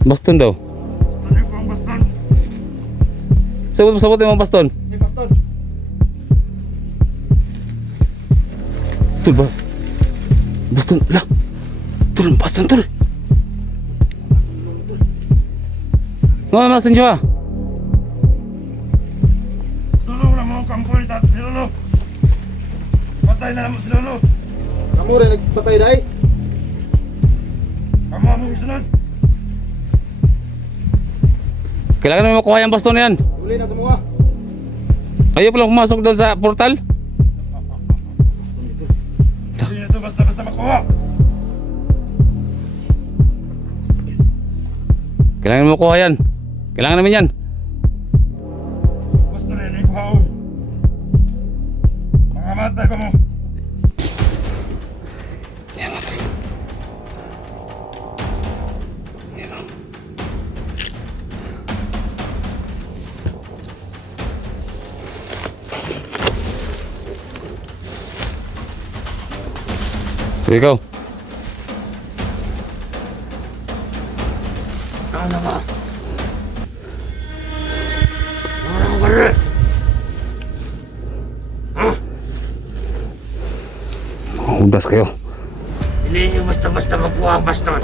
Baston daw. Baston ko ang baston. Sabot yung mga baston. Si baston. Tol ba? Baston, lah. Tol, baston tol. Mga masin siya. Sulong na mo kampoy tat si Lolo. Patay na naman si Lolo. Kamu rin nagpatay na eh. Kamu among isunod. Kailangan mo makuha yung baston na yan. Huli na semua. Ayaw pala pumasok doon sa portal. Hindi nyo ito basta-basta makuha. Kailangan mo makuha yan. Kailangan namin yan. Gusto rin hindi kuhaw. Mga matay pa mo. Yan mga tol. Yan o. So ikaw. Ano ba? Ano ba rin? Udas kayo. Hindi nyo basta-basta makuha ang baston.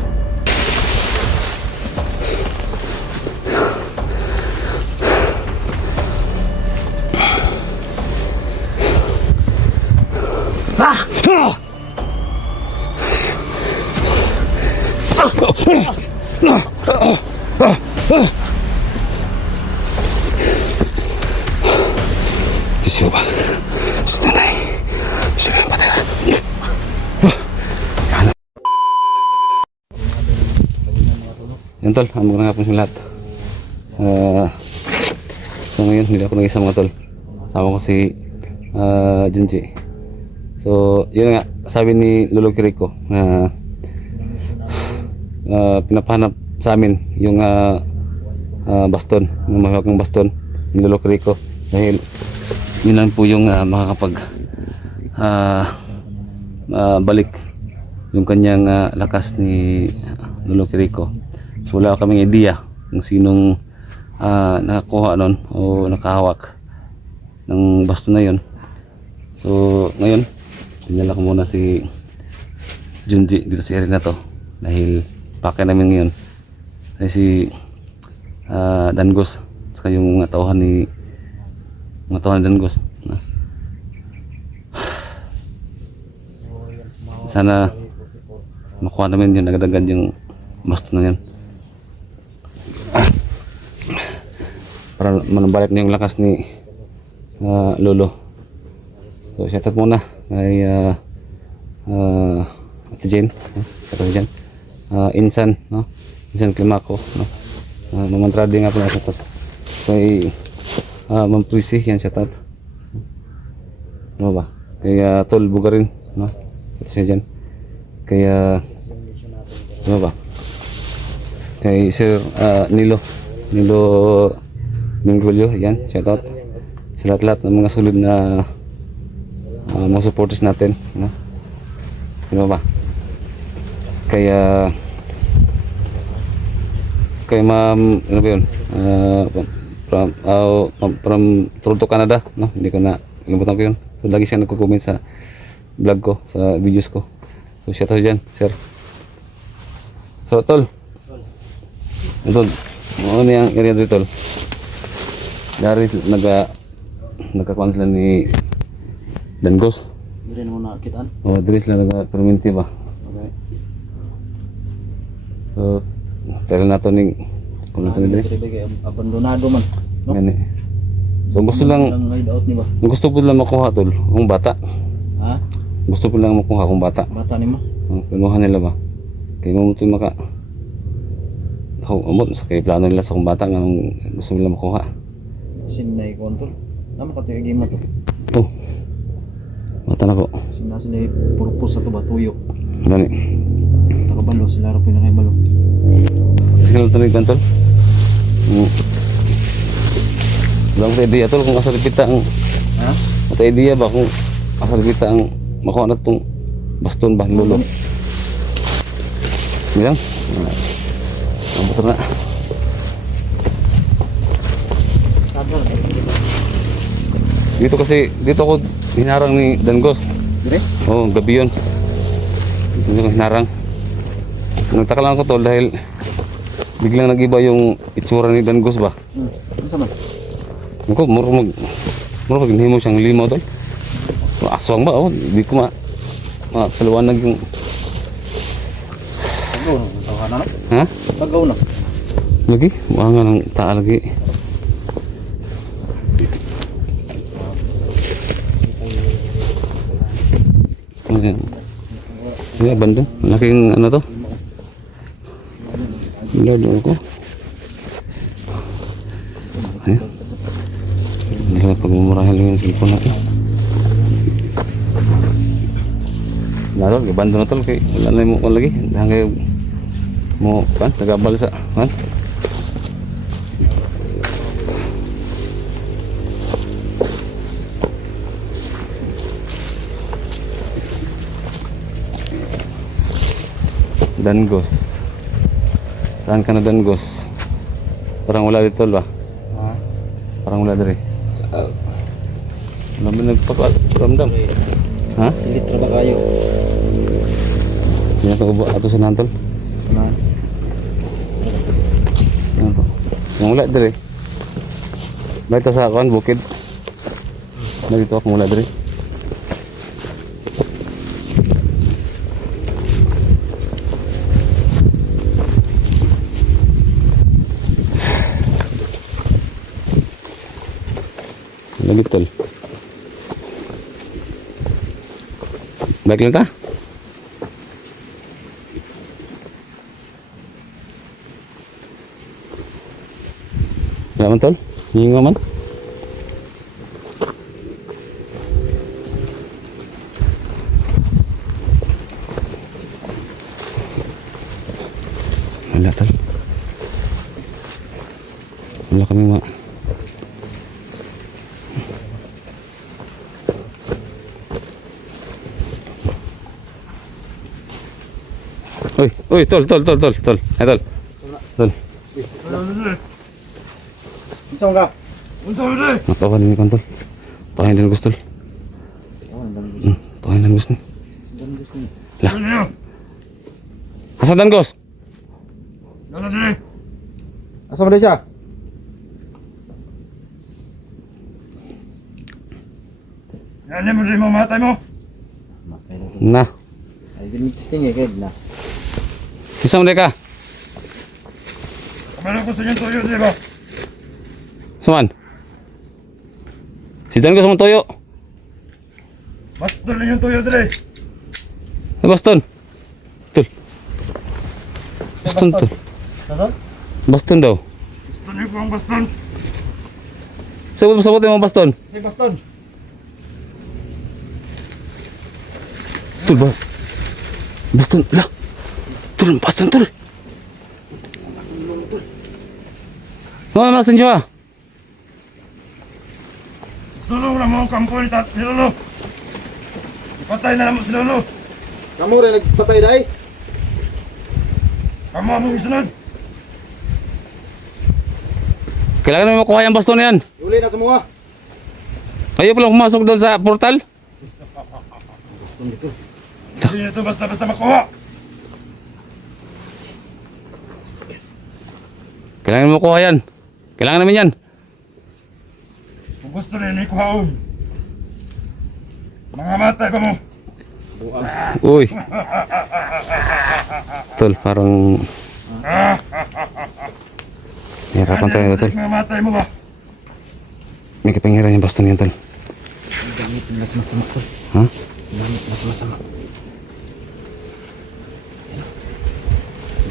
Disiyo ba? Stanay. Sila ang patay na. Yan tol, ang magandang hapon sa lahat. So ngayon, hindi ako nag-isa mga tol. Sama ko si Junji. So, yun nga, sabi ni Lolo Kiriko na pinapahanap sa amin yung baston, yung mahawak ng baston ni Lolo Kiriko. Dahil yun lang po yung makakapag balik yung kanyang lakas ni Lolo Kiriko. So wala kaming idea kung sinong nakakuha nun o nakahawak ng baston na yun. So ngayon dinala ko muna si Junji dito sa area na to dahil pakay namin ngayon ay si Dangos saka yung mga tauhan ni Dangos. Sana makuha namin yun agad-agad yung baston na yun para manabalik na yung lakas ni Lolo. So shout out muna kay Ate Jane, shout out dyan. Insan, no? Insan Climacco, no? Mamantradi nga pala shout out kay Ma'am Prissy, yan shout out. Ano ba? Kay Tol Bugarin, no? Ito siya dyan. Kay ano ba? Kay Sir Nilo Mingulyo, yan, shout out sa lahat-lahat ng mga sulod na mga supporters natin, no? Ano ba? Kaya kay Ma'am, ano ba yun? From Toronto, Canada, no? Hindi ko na limutan ko yun. So lagi siya nagko-comment sa vlog ko, sa videos ko. So shout out dyan, sir. So tol, tol, ano yung area dito, tol? Dari nagkakuan sila ni Dangos. Hindi rin mo nakitaan. Oh, diri sila nagka-perminti ba? Okay. So, tala nato ning kung nato ni diri. Abandonado man. No? Gani. So gusto lang Ang hideout ni ba? gusto po lang makuha tol, ang bata. Ha? Gusto po lang makuha kung bata. Bata ni mo? Ang pinuha nila ba? Kaya mo ito maka amot sa kay plano nila sa kung bata nga gusto nila makuha. Sin na i-control. Nama ka ito yung mo to. Oh. Bata na ko. Sin na sila purpose sa to ba? Tuyo. Gani. Takabalo. Sila rin pinakaibalo. Sige tuloy tol. Lang sa idea tol kung asal kita ang Ha? ata idea ba kung asal kita ang makuha na tong baston ba Lolo. Bilang. Ito na. Sabar. Dito kasi, dito ako hinarang ni Dangos. Dire? Oo, gabi yun. Dito ko hinarang. Nagtaka lang ako tol dahil biglang nag-iba yung itsura ni Dangos ba? Ano sa man? Ako, muro mag hinimo siyang limaw tol. Aswang ba? Oh, di ko mapaliwanag yung... Pagaw na. Tawa na. Ha? Pagaw na. Lagi? Mga nga ng taa lagi. Ayan. Ayan, bandong. Laking ano to? Wala doon ako. Ayan. Wala pagmumurahan lang yung cellphone natin. Wala tol, bandong na tol. Wala na yung mukha lagi. Dahil kayo mo kan nagabal sa kan Dangos. Saan ka na Dangos? Parang wala dito ba? Ha? Parang wala dito. Wala ba nagpaparamdam? Ha? Litra ba kayo? Yan ko ba ato sa nantol? Na. Yan to. Yung wala dito. Baita sa akin bukid. Dito ako wala dito. Lagi tol. Baik lang ta? Wala man tol? Hinga man? Wala tol. Wala kami Uy, tol. Ay, tol. Tol. Unsa ka? Unsa man dire? Matawa din kan tol. Tahin din gusto tol. Tahin din gusto. Lah. Ano niyo? Asa Dangos? Ano dire? Asa man siya? Yan mo rin mamatay mo. Matay na to. Na. Ay gini testing kay na. Isa mo ka? Kamala ko sa inyong tuyo, di ba? Suman. Si Dangos mo toyo. Basta lang yung tuyo dire. Ay, baston. Tol. Baston tol. Ano? Baston daw. Basta niyo ko ang baston. Sabot mo baston. Si baston. Tol ba? Baston. Lah. Tol, baston tol. Mga nasan siya? Sulong na mo ang kampo ni Lolo. Ipatay na lang mo si Lolo. Kamu rin nagpatay dai? Kamu among isunod. Kailangan mo makuha yung baston na yan. Uli na semua. Kayo pala pumasok doon sa portal. Baston dito. Hindi nyo ito basta-basta makuha. Kailangan mo makuha yan. Kailangan namin yan. Kung gusto na yun, ikuhaon. Mga matay pa mo. Uy. Tol, parang... Hirapan tayo na tol. Mga matay mo ba? May kapangyarihan yung baston yan tol. Gamit mas masama to. Ha? Gamit mas masama.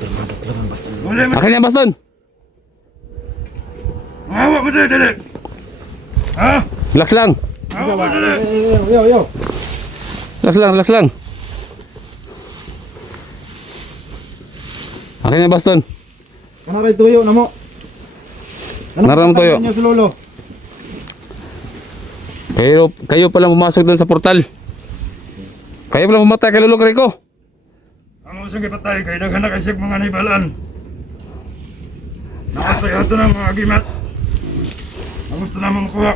Dermadat lang ang baston. Uli mo. Akin yung baston! Mahawa mo dire, dire. Ha? Relax lang! Mahawa mo dire. Yo. Relax lang! Akin yung baston. Kana ray tuyo na mo. Naram tuyo. Ano si Lolo? Kayo pala pumasok doon sa portal. Kayo pala pumatay kay Lolo Rico. Ang usang ipatay kay daghan na kasi mga nibalaan. Sa yato ng mga agimat. Ang gusto naman makuha.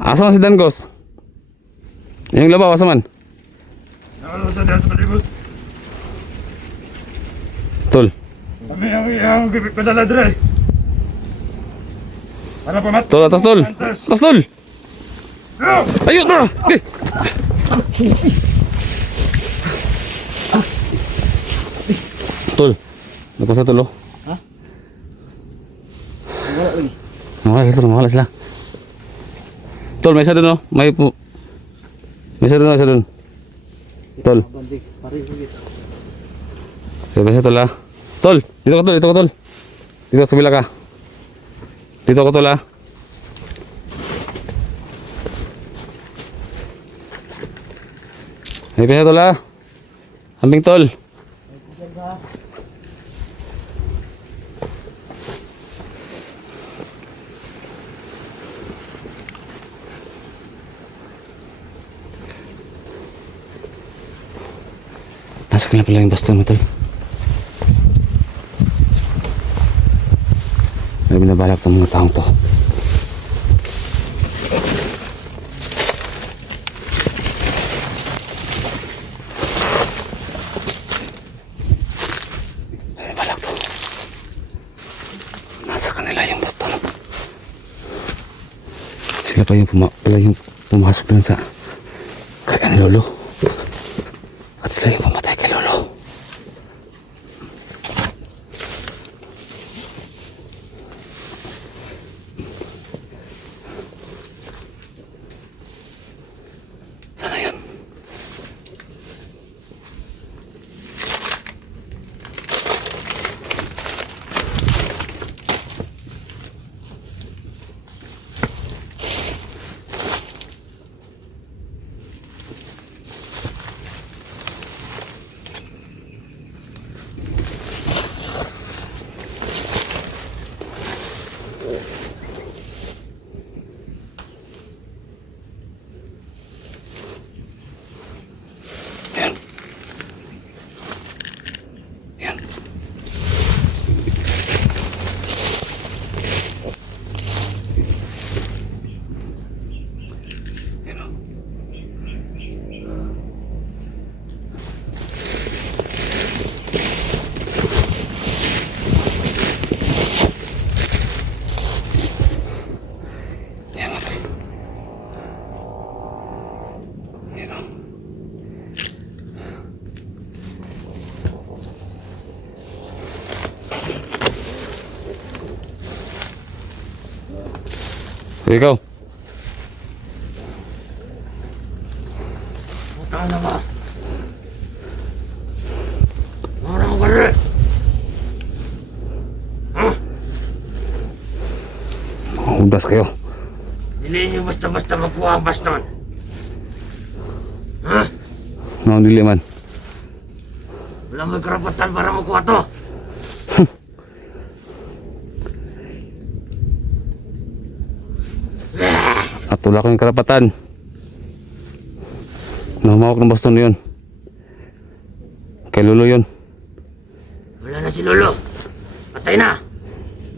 Asa man si Dangos? Yung labaw, asa man? Nakalo sa dahil sa palibot. Tol. Kami ang iyang gipit padala dre. Para pamat. Tol, atas tol. Atas tol. Ayun na. Tol. Lepas satu lo. Ha? Wala lagi. Malas lah. Tol, may isa dun oh. May isa dun. Tol. Bandik, pare lagi. May isa tol ah. Tol, dito ka tol. Dito sa bila ka. Dito ka tol ah. May isa tol ah. Ambing tol. Nasa kanya pala yung baston mo tol. May binabalak ng mga taong to. May balak to. Nasa kanila yung baston. Sila pa yung pumasok dun sa kaya ni Lolo. At sila yung pamatay kay Lolo. Sana yan. Yan. Yan. Yan o. Yan o. Yan o. Ikaw. Putang na ba? Mara mo ka rin. Udas kayo. Hindi niyo basta-basta makuha ang baston. Ha? Mga dili man. Wala may karapatan para makuha to. At wala kang karapatan. Namawak ng baston na yun. Kay Lolo yun. Wala na si Lolo. Patay na.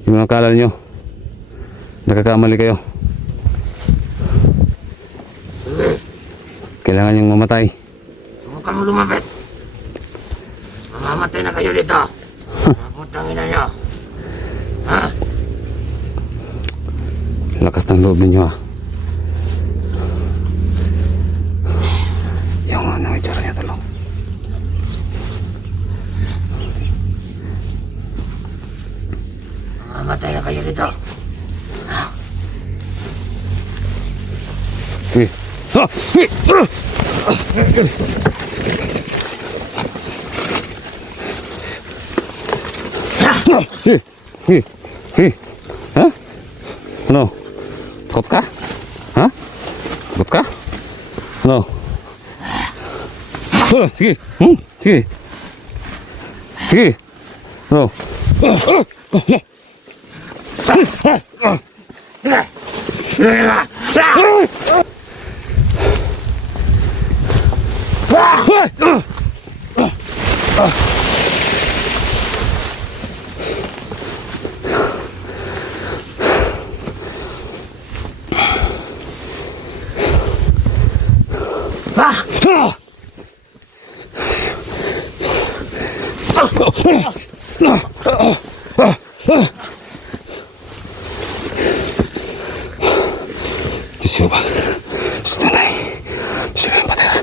Yung mga akala nyo. Nakakamali kayo. Kailangan niyang mamatay. Subukan mo lumapit. Mamamatay na kayo dito. Maputang ina nyo. Ha? Lakas ng loob ninyo ah. Yung ano itsura niya tolong. Mamamatay na kayo dito. Sige. Ah! Sige. Sige. Sige. Ha? Ano? Takot ka? Ha? Takot ka? Ano? Sige. Sige. Sige. Ano? Diyos ko ba? Diyos tanay. Diyos ko patay na.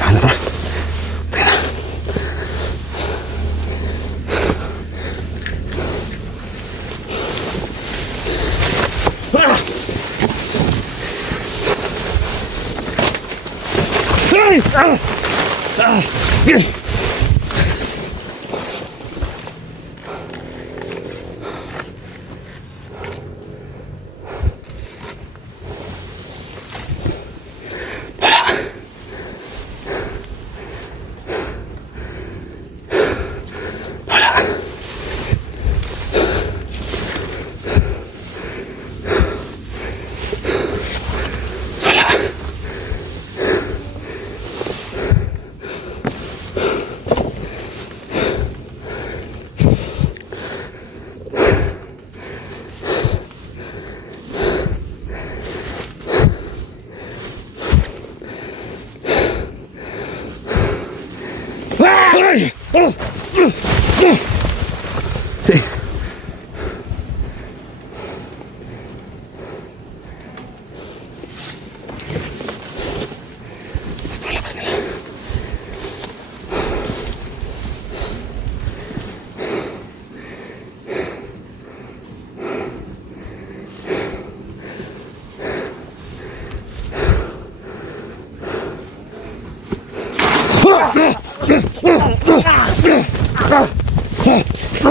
Yan na ba? Patay na.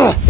Ah!